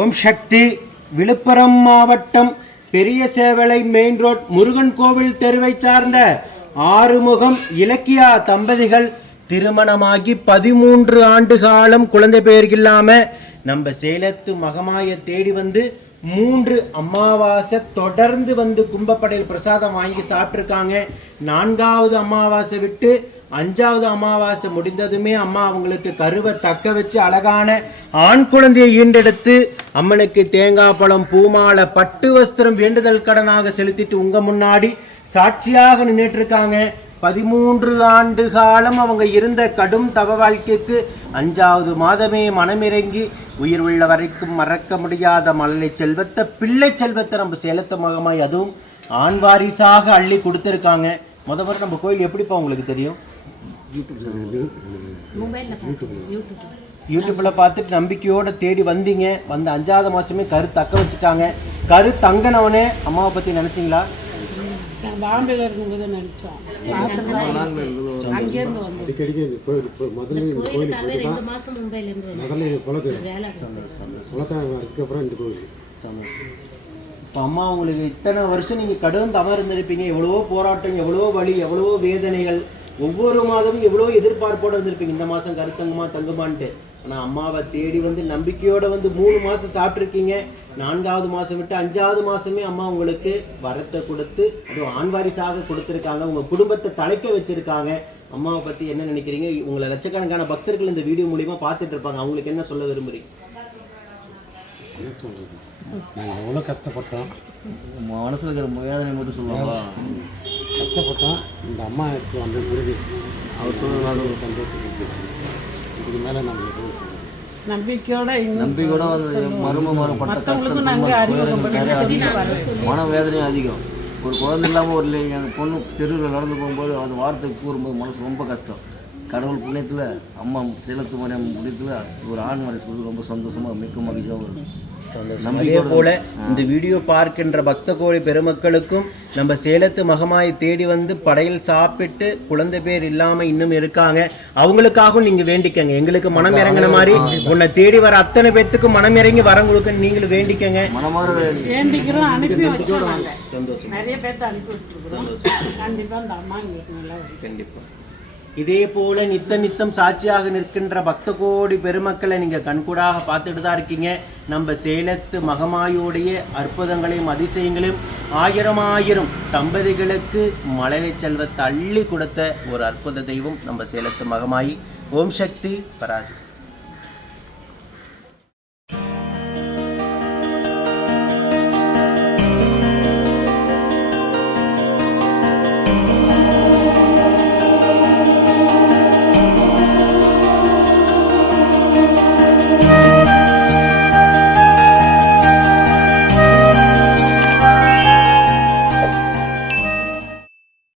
ஓம் சக்தி. விழுப்புரம் மாவட்டம் பெரிய சேவலை மெயின் ரோட் முருகன் கோவில் தெருவை சார்ந்த ஆறுமுகம் இலக்கியா தம்பதிகள் திருமணமாகி 13 ஆண்டு காலம் குழந்தை பேர் இல்லாம நம்ம சேலத்து மகமாய தேடி வந்து 3 அமாவாசை தொடர்ந்து வந்து கும்பப்படையில் பிரசாதம் வாங்கி சாப்பிட்ருக்காங்க. 4வது அமாவாசை விட்டு 5வது அமாவாசை முடிந்ததுமே அம்மா அவங்களுக்கு கருவை தக்க வச்சு அழகான ஆண் குழந்தையை ஈண்டெடுத்து அம்மனுக்கு தேங்காய் பழம் பூமாலை பட்டு வஸ்திரம் வேண்டுதல் கடனாக செலுத்திட்டு உங்க முன்னாடி சாட்சியாக நின்றுட்டு இருக்காங்க. 13 ஆண்டு காலம் அவங்க இருந்த கடும் தவ வாழ்க்கைக்கு 5வது மாதமே மனமிறங்கி உயிர் உள்ள வரைக்கும் மறக்க முடியாத மழலை செல்வத்தை பிள்ளை செல்வத்தை நம்ம சேலத்து மகமாய் அதுவும் ஆண் வாரிசாக அள்ளி கொடுத்துருக்காங்க. முதல்ல நம்ம கோயில் எப்படிப்பா உங்களுக்கு தெரியும்? யூடியூப்ல பார்த்துட்டு நம்பிக்கையோட தேடி வந்தீங்க. வந்து 5வது மாசமே கரு தக்க வச்சுட்டாங்க. கரு தங்கனவனே அம்மாவை பத்தி நினைச்சிங்களா? இப்போ அம்மா உங்களுக்கு இத்தனை வருஷம் நீங்கள் கடும் தவறு இருந்திருப்பீங்க. எவ்வளவோ போராட்டம், எவ்வளவோ வலி, எவ்வளவோ வேதனைகள், ஒவ்வொரு மாதமும் எவ்வளோ எதிர்பார்ப்போடு வந்திருப்பீங்க. இந்த மாதம் கருத்தங்கம்மா தங்குமான்ட்டு. ஆனால் அம்மாவை தேடி வந்து நம்பிக்கையோடு வந்து 3 மாதம் சாப்பிட்ருக்கீங்க. 4வது மாதம் விட்டு 5வது மாதமே அம்மா உங்களுக்கு வரத்தை கொடுத்து அதுவும் ஆண் வாரிசாக கொடுத்துருக்காங்க. உங்கள் குடும்பத்தை தலைக்க வச்சுருக்காங்க. அம்மாவை பற்றி என்ன நினைக்கிறீங்க? உங்களை லட்சக்கணக்கான பக்தர்கள் இந்த வீடியோ மூலிமா பார்த்துட்டு இருப்பாங்க. அவங்களுக்கு என்ன சொல்ல விரும்புகிறீங்க? நாங்கள் எவ்வளோ கஷ்டப்பட்டோம், மனசில் இருக்கிற வேதனை மட்டும் சொல்லுவாங்க. கஷ்டப்பட்டோம். இந்த அம்மா எடுத்து வந்து குருவி அவர் சொல்லுறதுனால ஒரு சந்தோஷம் கொடுத்துருச்சு. இதுக்கு மேலே நம்ம நம்பிக்கையோட வந்து மர்மப்பட்ட மன வேதனையும் அதிகம். ஒரு குழந்தை இல்லாமல் ஒரு எங்கள் பொண்ணு தெருவில் நடந்து போகும்போது அந்த வார்த்தை கூறும்போது மனசு ரொம்ப கஷ்டம். கடவுள் புண்ணியத்தில் அம்மா சேலத்து மணியம் புண்ணியத்தில் ஒரு ஆண் மறை சொல்லி ரொம்ப சந்தோஷமாக மிக்க மகிழ்ச்சியாக வரும். அதே போல இந்த வீடியோ பார்க்கின்ற பக்த கோடி பெருமக்களுக்கும் நம்ம சேலத்து மகமாயை தேடி வந்து படையில் சாப்பிட்டு குழந்தை பேர் இல்லாம இன்னும் இருக்காங்க. அவங்களுக்காகவும் நீங்க வேண்டிக்கங்க. எங்களுக்கு மனம் இறங்கின மாதிரி உன்னை தேடி வர அத்தனை பேத்துக்கு மனம் இறங்கி வரம் கொடுக்க நீங்களும் வேண்டிக்கங்க. வேண்டிக்கிறோம், அனுப்பி வச்சோம். சந்தோஷம். நிறைய பேர்த்த அனுப்பி விட்டுருக்குறோம். கண்டிப்பா இந்த அம்மா எங்களுக்கு நல்லா கண்டிப்பா. இதே போல நித்தம் சாட்சியாக நிற்கின்ற பக்த கோடி பெருமக்களை நீங்க கண்கூடாக பார்த்துட்டு தான் இருக்கீங்க. நம்ம சேலத்து மகமாயோடைய அற்புதங்களையும் அதிசயங்களையும் 1000 தம்பதிகளுக்கு மழலை செல்வத்தை அள்ளி கொடுத்த ஒரு அற்புத தெய்வம் நம்ம சேலத்து மகமாயி. ஓம் சக்தி பராசக்தி.